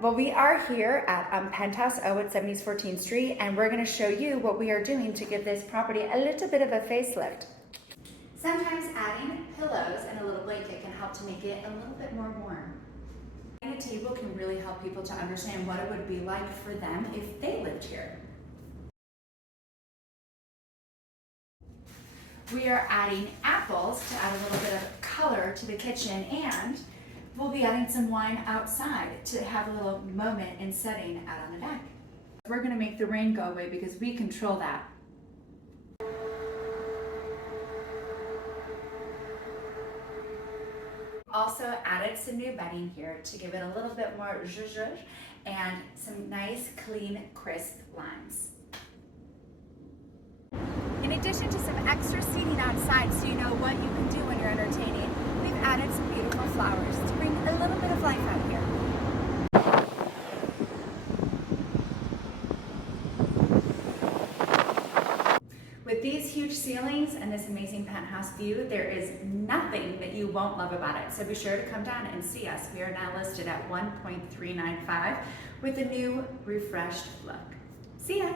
Well, we are here at Penthouse O at 70 14th Street, and we're going to show you what we are doing to give this property a little bit of a facelift. Sometimes adding pillows and a little blanket can help to make it a little bit more warm. Adding a table can really help people to understand what it would be like for them if they lived here. We are adding apples to add a little bit of color to the kitchen, and we'll be adding some wine outside to have a little moment in setting out on the deck. We're going to make the rain go away because we control that. Also added some new bedding here to give it a little bit more zhuzh and some nice, clean, crisp lines. In addition to some extra seating outside so you know what you can do when you're entertaining, we've added some beautiful flowers to bring a little bit of life out here. With these huge ceilings and this amazing penthouse view, there is nothing that you won't love about it. So be sure to come down and see us. We are now listed at 1.395 with a new refreshed look. See ya!